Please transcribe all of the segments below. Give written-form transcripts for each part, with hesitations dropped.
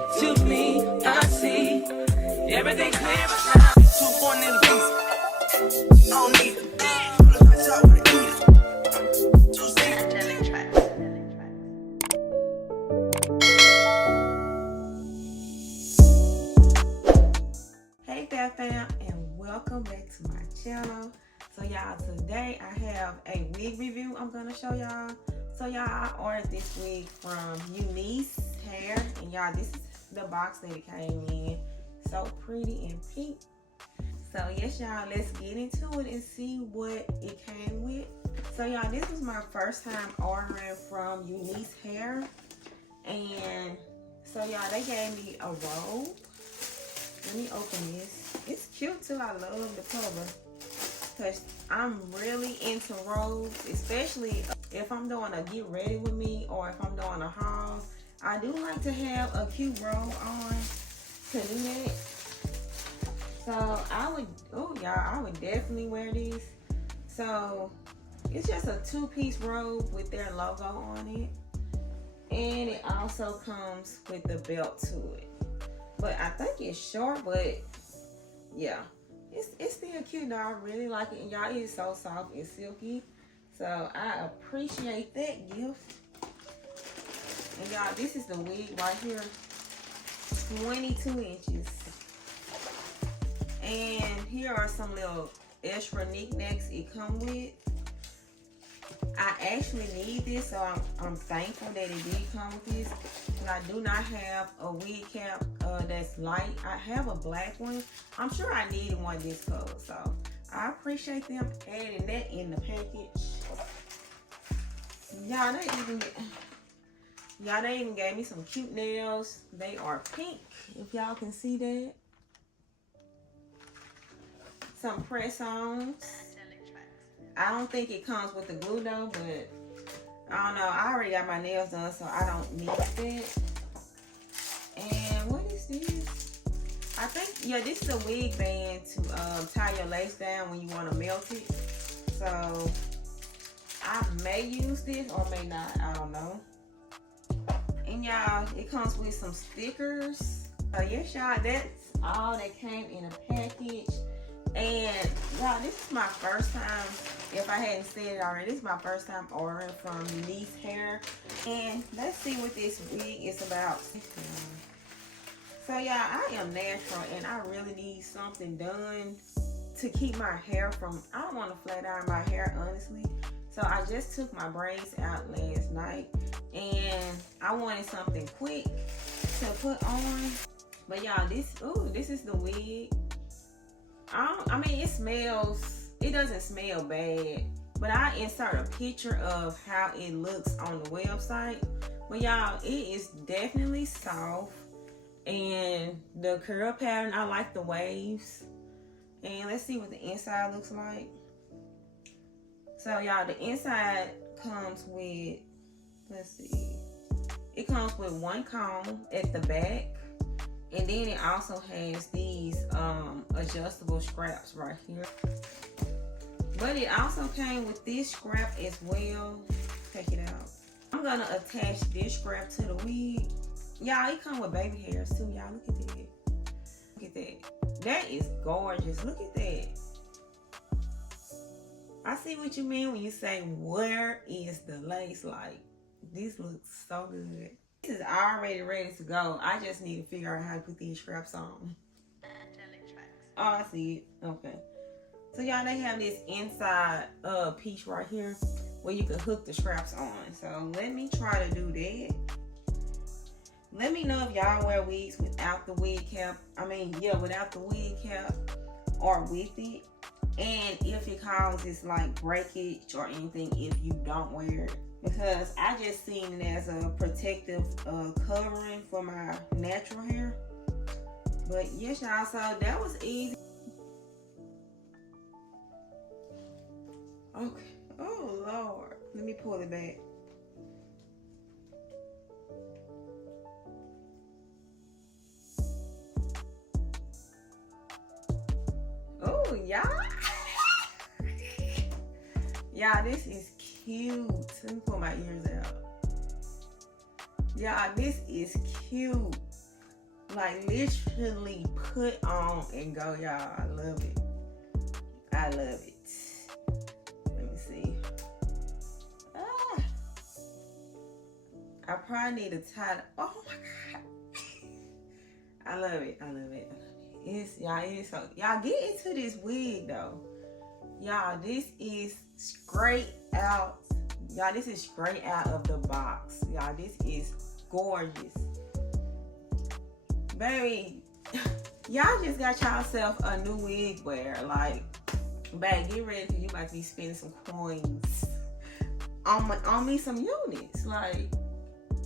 To me, I see everything clear as now. 2 born in the beast. I don't need it. Let's talk with the eater. Hey fam, and welcome back to my channel. So y'all, today I have a wig review I'm gonna show y'all. So y'all, I ordered this wig from UNice Hair, and y'all, this is the box that it came in. So pretty and pink. So yes y'all, let's get into it and see what it came with. So y'all, this was my first time ordering from UNice Hair, and so y'all, they gave me a robe. Let me open this. It's cute too. I love the cover because I'm really into robes, especially if I'm doing a get ready with me or if I'm doing a haul. I do like to have a cute robe on to do that. So I would definitely wear these. So it's just a 2-piece robe with their logo on it, and it also comes with the belt to it. But I think it's short, but yeah, it's still cute though. I really like it, and y'all, it's so soft and silky. So I appreciate that gift. And y'all, this is the wig right here, 22 inches. And here are some little extra knickknacks it come with. I actually need this, so I'm thankful that it did come with this. And I do not have a wig cap that's light. I have a black one. I'm sure I need one this color, so I appreciate them adding that in the package. Y'all, they even gave me some cute nails. They are pink, if y'all can see that. Some press-ons. I don't think it comes with the glue though, but I don't know. I already got my nails done, so I don't need that. And what is this? I think, yeah, this is a wig band to tie your lace down when you want to melt it. So I may use this or may not. I don't know. And y'all, it comes with some stickers. So yes, y'all, that's all that came in a package. And y'all, this is my first time, if I hadn't said it already, this is my first time ordering from UNice Hair. And let's see what this wig is about. So y'all, I am natural and I really need something done to keep my hair from, I don't want to flat iron my hair, honestly. So I just took my braids out last night and I wanted something quick to put on. But y'all, this is the wig. I mean, it doesn't smell bad, but I insert a picture of how it looks on the website. But y'all, it is definitely soft, and the curl pattern, I like the waves. And let's see what the inside looks like. So y'all, the inside comes with, let's see, it comes with one comb at the back. And then it also has these adjustable scraps right here. But it also came with this scrap as well. Check it out. I'm gonna attach this scrap to the wig. Y'all, it comes with baby hairs too. Y'all, look at that. Look at that. That is gorgeous. Look at that. I see what you mean when you say, where is the lace? Like, this looks so good. This is already ready to go. I just need to figure out how to put these straps on. Oh, I see it. Okay. So y'all, they have this inside piece right here where you can hook the straps on. So let me try to do that. Let me know if y'all wear wigs without the wig cap. I mean, yeah, without the wig cap or with it. And if it causes like breakage or anything if you don't wear it. Because I just seen it as a protective covering for my natural hair. But yes, y'all, so that was easy. Okay. Oh, Lord. Let me pull it back. Oh, y'all. Y'all, this is cute. Let me pull my ears out. Y'all, this is cute. Like literally put on and go, y'all. I love it. I love it. Let me see. I probably need to tie it. Oh my God. I love it. I love it. It's so, y'all get into this wig though. Y'all, this is straight out. Y'all, this is straight out of the box. Y'all, this is gorgeous. Baby, y'all just got y'allself a new wig wear. Like, babe, get ready because you about to be spending some coins on me some UNice. Like,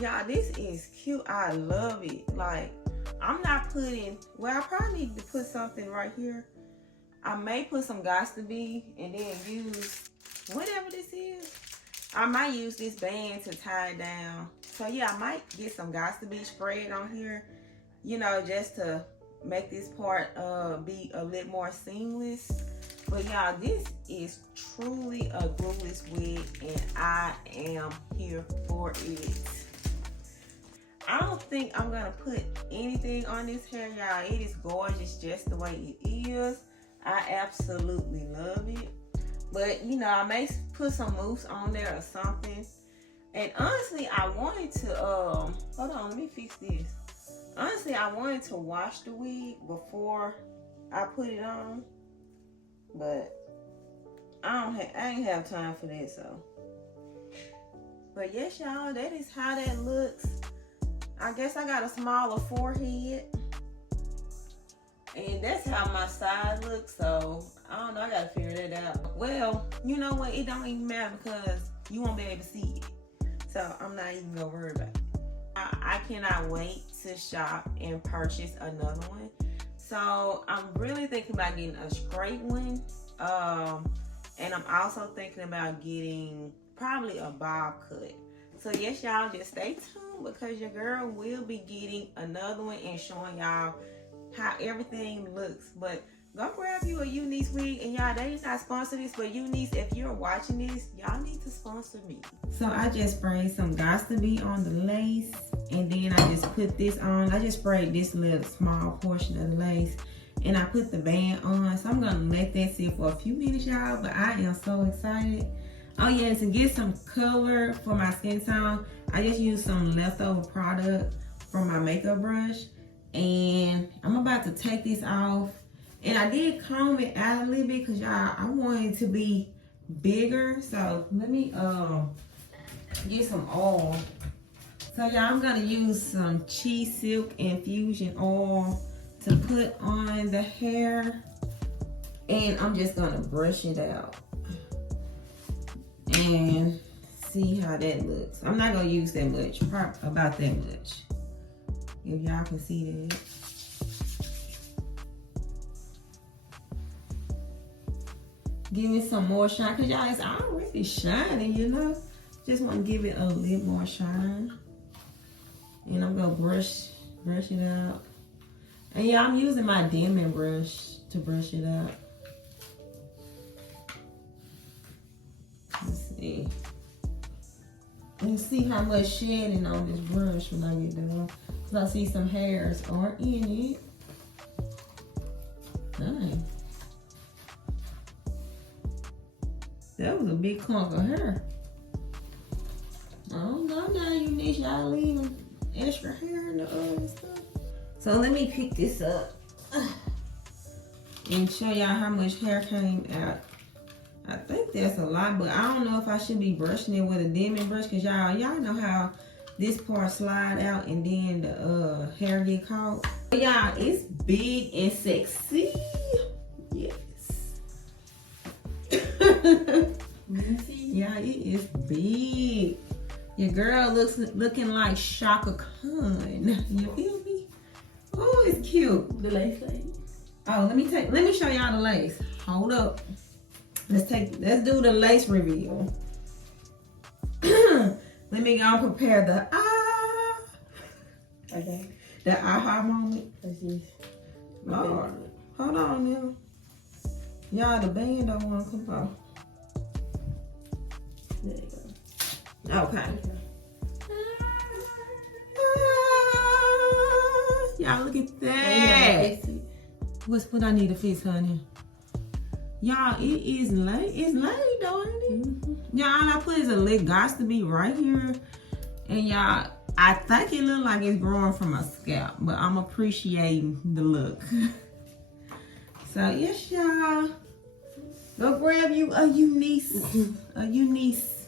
y'all, this is cute. I love it. Like, I'm not putting, well, I probably need to put something right here. I may put some Got2b and then use whatever this is. I might use this band to tie it down. So yeah, I might get some Got2b spread on here, you know, just to make this part be a little more seamless. But y'all, this is truly a glueless wig and I am here for it. I don't think I'm gonna put anything on this hair, y'all. It is gorgeous just the way it is. I absolutely love it. But, you know, I may put some mousse on there or something. And honestly, I wanted to, hold on, let me fix this. Honestly, I wanted to wash the wig before I put it on. But I ain't have time for that, so. But yes, y'all, that is how that looks. I guess I got a smaller forehead. And that's how my side looks, so I don't know, I gotta figure that out. Well, you know what, it don't even matter because you won't be able to see it. So I'm not even gonna worry about it. I cannot wait to shop and purchase another one. So I'm really thinking about getting a straight one. And I'm also thinking about getting probably a bob cut. So yes, y'all, just stay tuned because your girl will be getting another one and showing y'all how everything looks. But go grab you a UNice wig, and y'all, they not sponsor this, but UNice, if you're watching this, y'all need to sponsor me. So I just sprayed some Got2b on the lace, and then I just put this on. I just sprayed this little small portion of the lace, and I put the band on. So I'm gonna let that sit for a few minutes, y'all, but I am so excited. Oh yeah, to get some color for my skin tone, I just used some leftover product from my makeup brush. And I'm about to take this off. And I did comb it out a little bit because y'all, I want it to be bigger. So let me get some oil. So y'all, I'm gonna use some Cheese Silk Infusion oil to put on the hair. And I'm just gonna brush it out. And see how that looks. I'm not gonna use that much, probably about that much. If y'all can see that. Give it some more shine, cause y'all, it's already shining, you know. Just want to give it a little more shine. And I'm gonna brush it out. And yeah, I'm using my diamond brush to brush it out. Let's see. And see how much shedding on this brush when I get done. Cause I see some hairs are in it. Dang. That was a big clump of hair. I don't know now, UNice, y'all leaving extra hair in the other stuff. So let me pick this up and show y'all how much hair came out. I think that's a lot, but I don't know if I should be brushing it with a diamond brush, cause y'all know how this part slide out and then the hair get caught. Y'all, it's big and sexy. Yes. Yeah, it is big. Your girl looking like Shaka Khan. You feel me? Oh, it's cute. The lace. Oh, let me show y'all the lace. Hold up. Let's do the lace reveal. Let me go and prepare the Okay. The aha moment. Let's see. Lord, hold on now. Y'all, the band don't want to come off. There you go. Okay. y'all. Look at that. What I need to fix, honey? Y'all, it is late. It's late though, ain't it? Y'all, all I put is a lick. Got to be right here. And y'all, I think it look like it's growing from my scalp, but I'm appreciating the look. So yes, y'all. Go grab you a UNice. A UNice.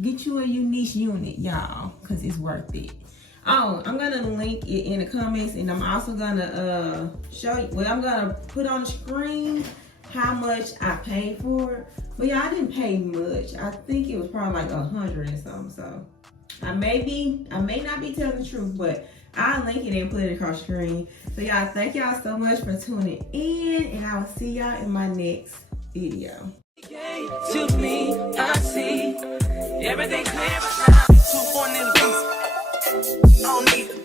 Get you a UNice unit, y'all, because it's worth it. Oh, I'm going to link it in the comments, and I'm also going to show you, well, I'm going to put on the screen how much I paid for it. But yeah, I didn't pay much. I think it was probably like $100 and something. So I may not be telling the truth, but I'll link it and put it across the screen. So y'all, thank y'all so much for tuning in, and I will see y'all in my next video. To me, I see everything clear, but now 2 4 niggas. I don't need